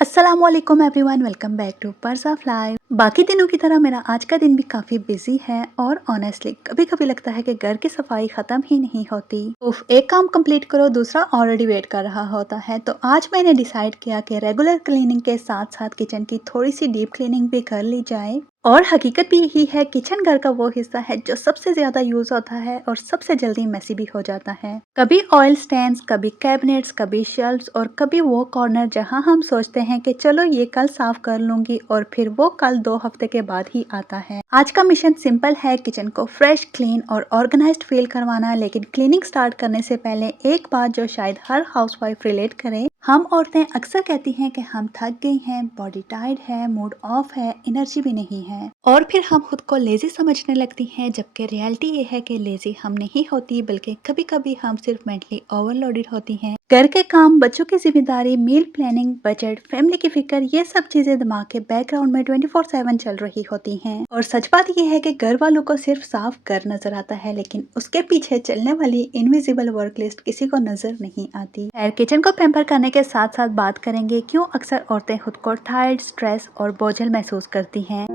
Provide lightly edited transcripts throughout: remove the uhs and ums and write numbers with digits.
अस्सलामुअलैकुम everyone, welcome back to Pearls of Life. बाकी दिनों की तरह मेरा आज का दिन भी काफ़ी बिजी है और ऑनेस्टली कभी कभी लगता है कि घर की सफाई ख़त्म ही नहीं होती। उफ, एक काम कंप्लीट करो दूसरा ऑलरेडी वेट कर रहा होता है। तो आज मैंने डिसाइड किया कि रेगुलर क्लीनिंग के साथ साथ किचन की थोड़ी सी डीप क्लीनिंग भी कर ली जाए। और हकीकत भी यही है, किचन घर का वो हिस्सा है जो सबसे ज्यादा यूज होता है और सबसे जल्दी मेसी भी हो जाता है। कभी ऑयल स्टैंड्स, कभी कैबिनेट्स, कभी शेल्फ्स और कभी वो कॉर्नर जहां हम सोचते हैं कि चलो ये कल साफ कर लूंगी और फिर वो कल 2 हफ्ते के बाद ही आता है। आज का मिशन सिंपल है, किचन को फ्रेश, क्लीन और ऑर्गेनाइज्ड फील करवाना। लेकिन क्लीनिंग स्टार्ट करने से पहले एक बात जो शायद हर हाउसवाइफ रिलेट करे, हम औरतें अक्सर कहती हैं कि हम थक गई हैं, बॉडी टायर्ड है, मूड ऑफ है, एनर्जी भी नहीं है और फिर हम खुद को लेजी समझने लगती हैं। जबकि रियलिटी ये है कि लेजी हम नहीं होती, बल्कि कभी कभी हम सिर्फ मेंटली ओवरलोडेड होती हैं। घर के काम, बच्चों की जिम्मेदारी, मील प्लानिंग, बजट, फैमिली की फिक्र, ये सब चीजें दिमाग के बैकग्राउंड में 24/7 चल रही होती हैं। और सच बात यह है कि घर वालों को सिर्फ साफ घर नजर आता है, लेकिन उसके पीछे चलने वाली इनविजिबल वर्क लिस्ट किसी को नजर नहीं आती। खैर, किचन को पैम्पर करने के साथ साथ बात करेंगे क्यों अक्सर औरतें खुद को टायर्ड, स्ट्रेस और बोझल महसूस करती हैं।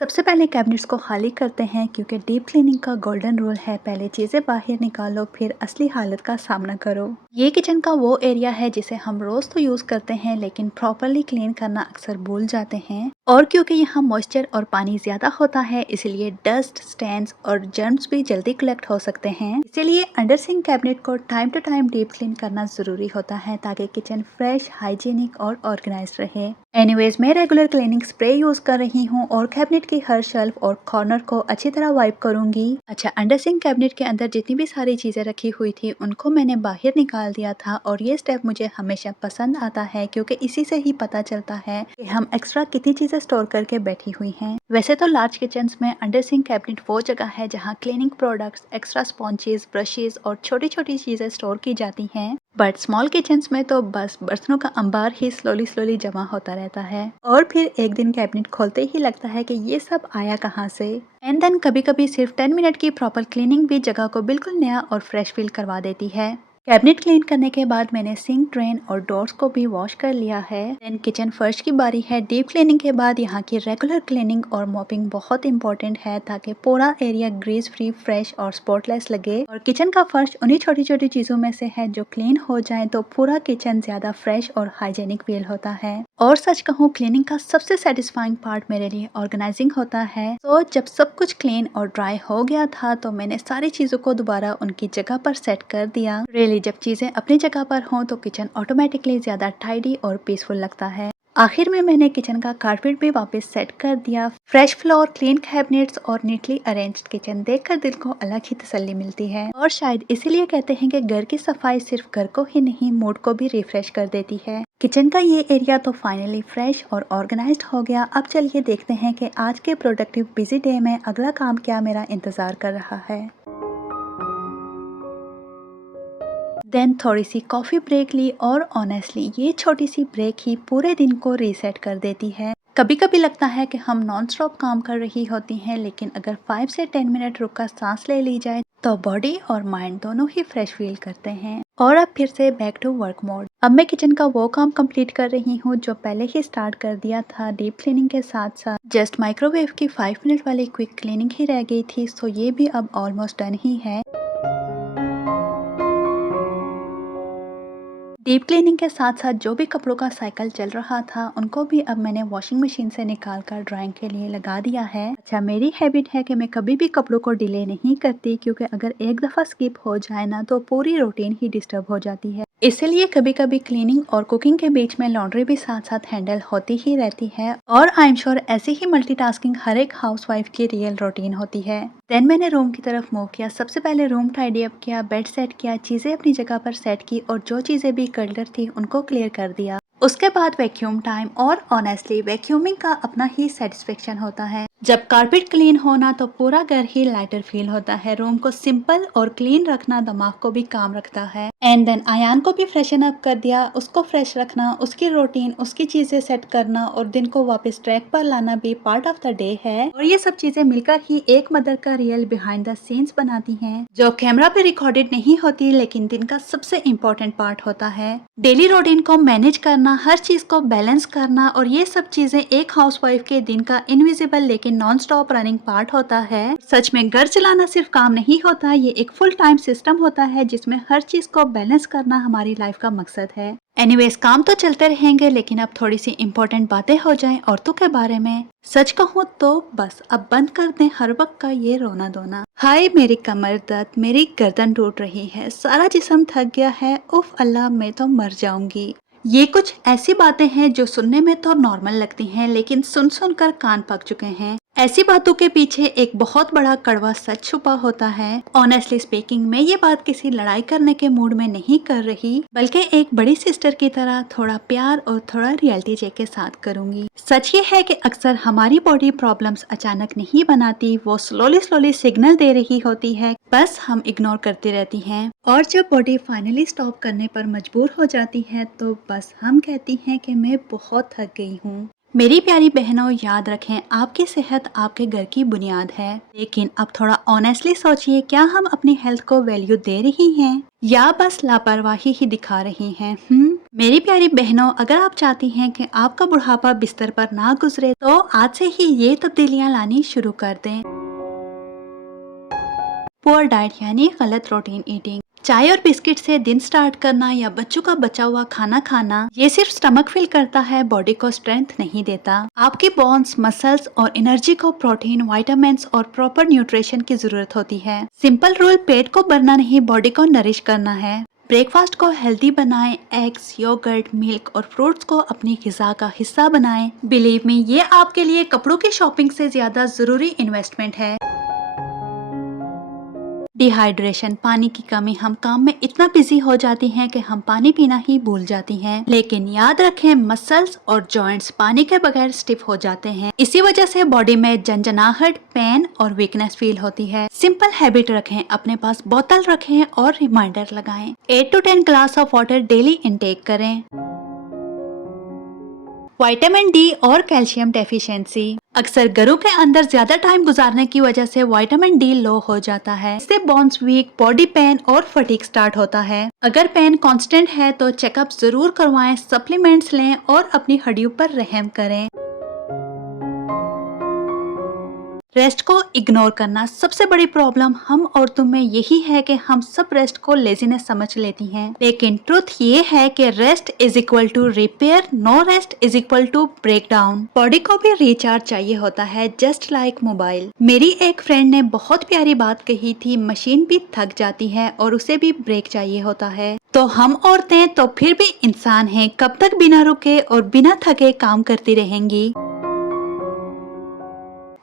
सबसे पहले कैबिनेट्स को खाली करते हैं, क्योंकि डीप क्लीनिंग का गोल्डन रूल है, पहले चीजें बाहर निकालो फिर असली हालत का सामना करो। ये किचन का वो एरिया है जिसे हम रोज तो यूज करते हैं, लेकिन प्रॉपरली क्लीन करना अक्सर भूल जाते हैं। और क्योंकि यहाँ मॉइस्चर और पानी ज्यादा होता है, इसलिए डस्ट, स्टैंड्स और जर्म्स भी जल्दी कलेक्ट हो सकते हैं। इसीलिए अंडर सिंक कैबिनेट को time to time deep clean करना जरूरी होता है, ताकि किचन फ्रेश, हाइजीनिक और ऑर्गेनाइज रहे। एनीवेज, मैं रेगुलर क्लीनिंग स्प्रे यूज कर रही हूँ और कैबिनेट की हर शेल्फ और कॉर्नर को अच्छी तरह वाइप करूंगी। अच्छा, अंडर सिंक कैबिनेट के अंदर जितनी भी सारी चीजें रखी हुई थी उनको मैंने बाहर निकाल दिया था और ये स्टेप मुझे हमेशा पसंद आता है, क्योंकि इसी से ही पता चलता है कि हम एक्स्ट्रा कितनी चीजें स्टोर करके बैठी हुई हैं। वैसे तो लार्ज किचन्स में अंडर सिंक कैबिनेट वो जगह है जहाँ क्लीनिंग प्रोडक्ट्स, एक्स्ट्रा स्पॉन्चेस, ब्रशेस और छोटी छोटी चीजें स्टोर की जाती हैं। बट स्मॉल किचन्स में तो बस बर्तनों का अंबार ही स्लोली जमा होता रहता है और फिर एक दिन कैबिनेट खोलते ही लगता है कि ये सब आया कहाँ से। एंड देन कभी कभी सिर्फ 10 मिनट की प्रॉपर क्लीनिंग भी जगह को बिल्कुल नया और फ्रेश फील करवा देती है। कैबिनेट क्लीन करने के बाद मैंने सिंक, ड्रेन और डोर्स को भी वॉश कर लिया है। देन किचन फर्श की बारी है। डीप क्लीनिंग के बाद यहाँ की रेगुलर क्लीनिंग और मॉपिंग बहुत इंपॉर्टेंट है, ताकि पूरा एरिया ग्रीस फ्री, फ्रेश और स्पॉटलेस लगे। और किचन का फर्श उन्हीं छोटी छोटी चीजों में से है जो क्लीन हो जाए तो पूरा किचन ज्यादा फ्रेश और हाइजेनिक फील होता है। और सच कहूँ, क्लीनिंग का सबसे सेटिस्फाइंग पार्ट मेरे लिए ऑर्गेनाइजिंग होता है। तो जब सब कुछ क्लीन और ड्राई हो गया था तो मैंने सारी चीजों को दोबारा उनकी जगह पर सेट कर दिया। जब चीजें अपनी जगह पर हों तो किचन ऑटोमेटिकली ज्यादा टाइडी और पीसफुल लगता है। आखिर में मैंने किचन का कारपेट भी वापस सेट कर दिया। फ्रेश फ्लोर, क्लीन कैबिनेट्स और नीटली अरेंज्ड किचन देखकर दिल को अलग ही तसल्ली मिलती है। और शायद इसीलिए कहते हैं कि घर की सफाई सिर्फ घर को ही नहीं, मूड को भी रिफ्रेश कर देती है। किचन का ये एरिया तो फाइनली फ्रेश और ऑर्गेनाइज्ड हो गया। अब चलिए देखते हैं कि आज के प्रोडक्टिव बिजी डे में अगला काम क्या मेरा इंतजार कर रहा है। देन थोड़ी सी कॉफ़ी ब्रेक ली और ऑनेस्टली ये छोटी सी ब्रेक ही पूरे दिन को रीसेट कर देती है। कभी कभी लगता है कि हम नॉन स्टॉप काम कर रही होती हैं, लेकिन अगर 5 से 10 मिनट रुक कर सांस ले ली जाए तो बॉडी और माइंड दोनों ही फ्रेश फील करते हैं। और अब फिर से बैक टू वर्क मोड। अब मैं किचन का वो काम कंप्लीट कर रही हूँ जो पहले ही स्टार्ट कर दिया था। डीप क्लीनिंग के साथ साथ जस्ट माइक्रोवेव की 5 मिनट वाली क्विक क्लीनिंग ही रह गई थी, सो ये भी अब ऑलमोस्ट डन ही है। डीप क्लीनिंग के साथ साथ जो भी कपड़ों का साइकिल चल रहा था उनको भी अब मैंने वॉशिंग मशीन से निकाल कर ड्राइंग के लिए लगा दिया है। अच्छा, मेरी हैबिट है कि मैं कभी भी कपड़ों को डिले नहीं करती, क्योंकि अगर एक दफ़ा स्किप हो जाए ना तो पूरी रूटीन ही डिस्टर्ब हो जाती है। इसलिए कभी कभी क्लीनिंग और कुकिंग के बीच में लॉन्ड्री भी साथ साथ हैंडल होती ही रहती है। और आई एम श्योर ऐसी ही मल्टीटास्किंग हर एक हाउसवाइफ की रियल रूटीन होती है। देन मैंने रूम की तरफ मूव किया। सबसे पहले रूम टाइडी अप किया, बेड सेट किया, चीजें अपनी जगह पर सेट की और जो चीजें भी क्लटर थी उनको क्लियर कर दिया। उसके बाद वैक्यूम टाइम। और ऑनेस्टली वैक्यूमिंग का अपना ही सेटिस्फेक्शन होता है। जब कारपेट क्लीन होना तो पूरा घर ही लाइटर फील होता है। रूम को सिंपल और क्लीन रखना दिमाग को भी काम रखता है। एंड देन अयान को भी फ्रेशन अप कर दिया। उसको फ्रेश रखना, उसकी रूटीन, उसकी चीज़ें सेट करना और दिन को वापस ट्रैक पर लाना भी पार्ट ऑफ द डे है। और ये सब चीज़ें मिलकर ही एक मदर का रियल बिहाइंड द सीन्स बनाती हैं, जो कैमरा पे रिकॉर्डेड नहीं होती लेकिन दिन का सबसे इम्पोर्टेंट पार्ट होता है। डेली रूटीन को मैनेज करना, हर चीज़ को बैलेंस करना और ये सब चीज़ें एक हाउसवाइफ के दिन का इनविजिबल लेकिन नॉन स्टॉप रनिंग पार्ट होता है। सच में घर चलाना सिर्फ काम नहीं होता, ये एक फुल टाइम सिस्टम होता है जिसमें हर चीज़ को बैलेंस करना हमारी लाइफ का मकसद है। एनीवेज, काम तो चलते रहेंगे लेकिन अब थोड़ी सी इम्पोर्टेंट बातें हो जाएं औरतों के बारे में। सच कहूँ तो बस अब बंद कर दें हर वक्त का ये रोना धोना। हाय मेरी कमर दर्द, मेरी गर्दन टूट रही है, सारा जिस्म थक गया है, उफ अल्लाह मैं तो मर जाऊंगी। ये कुछ ऐसी बातें हैं जो सुनने में तो नॉर्मल लगती हैं लेकिन सुन सुनकर कान पक चुके हैं। ऐसी बातों के पीछे एक बहुत बड़ा कड़वा सच छुपा होता है। ऑनेस्टली स्पीकिंग, मैं ये बात किसी लड़ाई करने के मूड में नहीं कर रही, बल्कि एक बड़ी सिस्टर की तरह थोड़ा प्यार और थोड़ा रियलिटी चेक के साथ करूंगी। सच ये है कि अक्सर हमारी बॉडी प्रॉब्लम्स अचानक नहीं बनाती, वो स्लोली स्लोली सिग्नल दे रही होती है, बस हम इग्नोर करती रहती हैं। और जब बॉडी फाइनली स्टॉप करने पर मजबूर हो जाती है तो बस हम कहती हैं कि मैं बहुत थक गई हूँ। मेरी प्यारी बहनों, याद रखें आपकी सेहत आपके घर की बुनियाद है। लेकिन अब थोड़ा ऑनेस्टली सोचिए, क्या हम अपनी हेल्थ को वैल्यू दे रही हैं या बस लापरवाही ही दिखा रही हैं? मेरी प्यारी बहनों, अगर आप चाहती हैं कि आपका बुढ़ापा बिस्तर पर ना गुजरे तो आज से ही ये तब्दीलियां लानी शुरू कर दें। पुअर डाइट यानी गलत रूटीन ईटिंग। चाय और बिस्किट से दिन स्टार्ट करना या बच्चों का बचा हुआ खाना खाना, ये सिर्फ स्टमक फिल करता है, बॉडी को स्ट्रेंथ नहीं देता। आपकी बोन्स, मसल्स और एनर्जी को प्रोटीन, विटामिन्स और प्रॉपर न्यूट्रिशन की जरूरत होती है। सिंपल रूल पेट को भरना नहीं, बॉडी को नरिश करना है। ब्रेकफास्ट को हेल्दी बनाएं, एग्स, योगर्ट, मिल्क और फ्रूट्स को अपनी ग़िज़ा का हिस्सा बनाएं। बिलीव मी, ये आपके लिए कपड़ों की शॉपिंग से ज्यादा जरूरी इन्वेस्टमेंट है। डिहाइड्रेशन, पानी की कमी। हम काम में इतना बिजी हो जाती हैं कि हम पानी पीना ही भूल जाती हैं। लेकिन याद रखें, मसल्स और जॉइंट्स पानी के बगैर स्टिफ हो जाते हैं। इसी वजह से बॉडी में झंझनाहट, पेन और वीकनेस फील होती है। सिंपल हैबिट रखें, अपने पास बोतल रखें और रिमाइंडर लगाएं। 8 to 10 glass of water daily intake करें। विटामिन डी और कैल्शियम डेफिशिएंसी। अक्सर घरों के अंदर ज्यादा टाइम गुजारने की वजह से विटामिन डी लो हो जाता है। इससे बोन्स वीक, बॉडी पेन और फटीग स्टार्ट होता है। अगर पेन कांस्टेंट है तो चेकअप जरूर करवाएं, सप्लीमेंट्स लें और अपनी हड्डियों पर रहम करें। रेस्ट को इग्नोर करना। सबसे बड़ी प्रॉब्लम हम औरतों में यही है कि हम सब रेस्ट को लेजीनेस समझ लेती हैं। लेकिन ट्रुथ ये है कि rest is equal to repair, no rest is equal to break down. Body को भी रिचार्ज चाहिए होता है, जस्ट लाइक मोबाइल। मेरी एक फ्रेंड ने बहुत प्यारी बात कही थी, मशीन भी थक जाती है और उसे भी ब्रेक चाहिए होता है। तो हम औरतें तो फिर भी इंसान हैं, कब तक बिना रुके और बिना थके काम करती रहेंगी।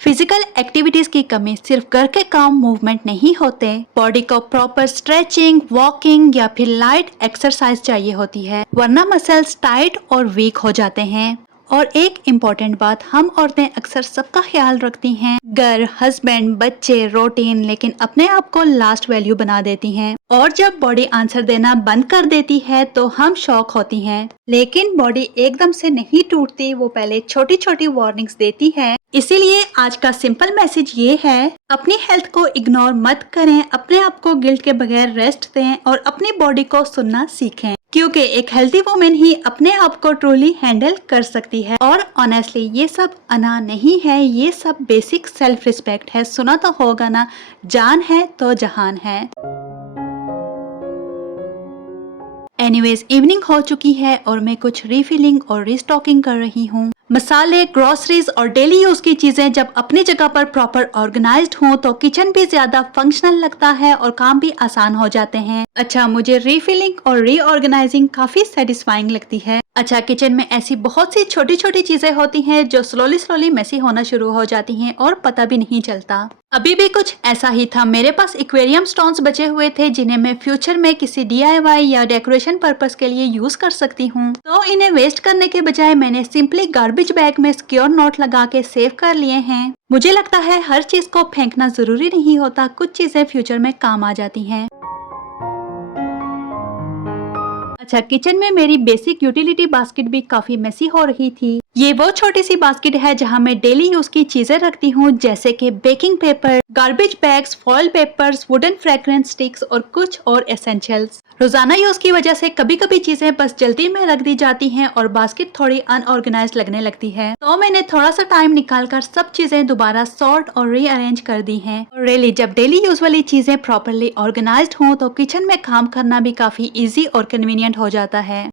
फिजिकल एक्टिविटीज की कमी सिर्फ घर के काम, मूवमेंट नहीं होते। बॉडी को प्रॉपर स्ट्रेचिंग, वॉकिंग या फिर लाइट एक्सरसाइज चाहिए होती है, वरना मसल्स टाइट और वीक हो जाते हैं। और एक इम्पॉर्टेंट बात, हम औरतें अक्सर सबका ख्याल रखती हैं, घर, हस्बैंड, बच्चे, रूटीन, लेकिन अपने आप को लास्ट वैल्यू बना देती हैं। और जब बॉडी आंसर देना बंद कर देती है तो हम शॉक होती हैं। लेकिन बॉडी एकदम से नहीं टूटती, वो पहले छोटी छोटी वार्निंग्स देती है। इसीलिए आज का सिंपल मैसेज ये है, अपनी हेल्थ को इग्नोर मत करें, अपने आप को गिल्ट के बगैर रेस्ट दें और अपनी बॉडी को सुनना सीखें, क्योंकि एक हेल्थी वुमेन ही अपने आप को ट्रूली हैंडल कर सकती है। और ऑनेस्टली ये सब अना नहीं है, ये सब बेसिक सेल्फ रिस्पेक्ट है। सुना तो होगा ना, जान है तो जहान है। एनीवेज, इवनिंग हो चुकी है और मैं कुछ रीफिलिंग और रीस्टॉकिंग कर रही हूँ। मसाले, ग्रोसरीज और डेली यूज की चीजें जब अपनी जगह पर प्रॉपर ऑर्गेनाइज्ड हों तो किचन भी ज्यादा फंक्शनल लगता है और काम भी आसान हो जाते हैं। अच्छा, मुझे रीफिलिंग और रीऑर्गेनाइजिंग काफी सेटिस्फाइंग लगती है। अच्छा, किचन में ऐसी बहुत सी छोटी छोटी चीजें होती हैं जो स्लोली स्लोली मेसी होना शुरू हो जाती हैं और पता भी नहीं चलता। अभी भी कुछ ऐसा ही था। मेरे पास एक्वेरियम स्टोन्स बचे हुए थे जिन्हें मैं फ्यूचर में किसी DIY या डेकोरेशन पर्पस के लिए यूज कर सकती हूँ। तो इन्हें वेस्ट करने के बजाय मैंने सिंपली गार्बेज बैग में सिक्योर नोट लगा के सेव कर लिए हैं। मुझे लगता है हर चीज को फेंकना जरूरी नहीं होता, कुछ चीजें फ्यूचर में काम आ जाती हैं। अच्छा, किचन में मेरी बेसिक यूटिलिटी बास्केट भी काफी मेसी हो रही थी। ये वो छोटी सी बास्केट है जहाँ मैं डेली यूज की चीजें रखती हूँ, जैसे कि baking paper, garbage bags, foil papers, wooden fragrance sticks और कुछ और एसेंशियल्स। रोजाना यूज की वजह से कभी कभी चीजें बस जल्दी में रख दी जाती हैं और बास्केट थोड़ी अनऑर्गेनाइज्ड लगने लगती है, तो मैंने थोड़ा सा टाइम निकालकर सब चीजें दोबारा सॉर्ट और रीअरेंज कर दी हैं। और रियली जब डेली यूज वाली चीजें प्रॉपरली ऑर्गेनाइज्ड हों तो किचन में काम करना भी काफी इजी और कन्वीनियंट हो जाता है।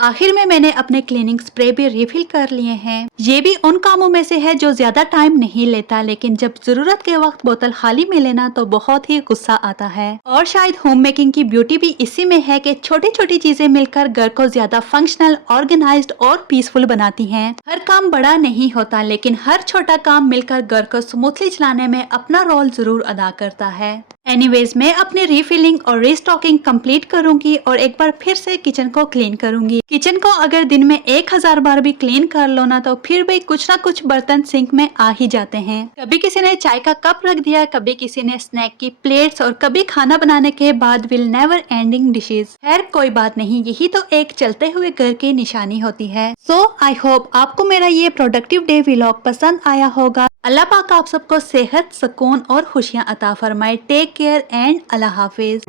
आखिर में मैंने अपने क्लीनिंग स्प्रे भी रिफिल कर लिए हैं। ये भी उन कामों में से है जो ज्यादा टाइम नहीं लेता, लेकिन जब जरूरत के वक्त बोतल खाली मिले ना तो बहुत ही गुस्सा आता है। और शायद होम मेकिंग की ब्यूटी भी इसी में है कि छोटी छोटी चीजें मिलकर घर को ज्यादा फंक्शनल, ऑर्गेनाइज्ड और पीसफुल बनाती हैं। हर काम बड़ा नहीं होता, लेकिन हर छोटा काम मिलकर घर को स्मूथली चलाने में अपना रोल जरूर अदा करता है। एनीवेज, मैं अपनी रीफिलिंग और रीस्टॉकिंग कंप्लीट करूंगी और एक बार फिर से किचन को क्लीन करूंगी। किचन को अगर दिन में 1000 बार भी क्लीन कर लो ना तो फिर भी कुछ ना कुछ बर्तन सिंक में आ ही जाते हैं। कभी किसी ने चाय का कप रख दिया, कभी किसी ने स्नैक की प्लेट्स और कभी खाना बनाने के बाद विल नेवर एंडिंग डिशेज। खैर कोई बात नहीं, यही तो एक चलते हुए घर की निशानी होती है। सो आई होप आपको मेरा ये प्रोडक्टिव डे व्लॉग पसंद आया होगा। अल्लाह पाक आप सबको सेहत, सुकून और खुशियाँ अता फरमाए। टेक केयर एंड अल्लाह हाफिज।